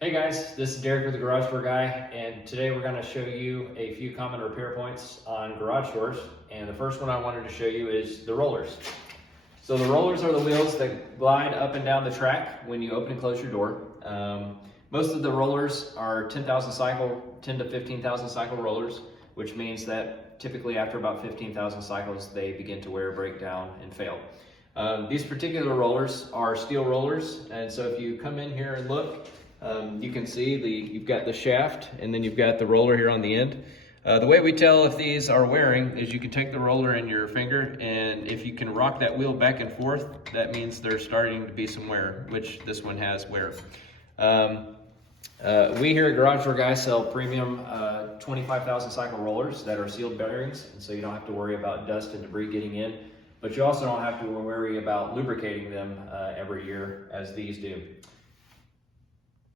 Hey guys, this is Derek with the Garage Door Guy, and today we're going to show you a few common repair points on garage doors. And the first one I wanted to show you is the rollers. So the rollers are the wheels that glide up and down the track when you open and close your door. Most of the rollers are 10 to 15,000 cycle rollers, which means that typically after about 15,000 cycles they begin to wear, break down, and fail. These particular rollers are steel rollers, and so if you come in here and look, you can see you've got the shaft and then you've got the roller here on the end. The way we tell if these are wearing is you can take the roller in your finger, and if you can rock that wheel back and forth, that means there's starting to be some wear, which this one has wear. We here at Garage Door Guy sell premium 25,000 cycle rollers that are sealed bearings, and so you don't have to worry about dust and debris getting in, but you also don't have to worry about lubricating them every year as these do.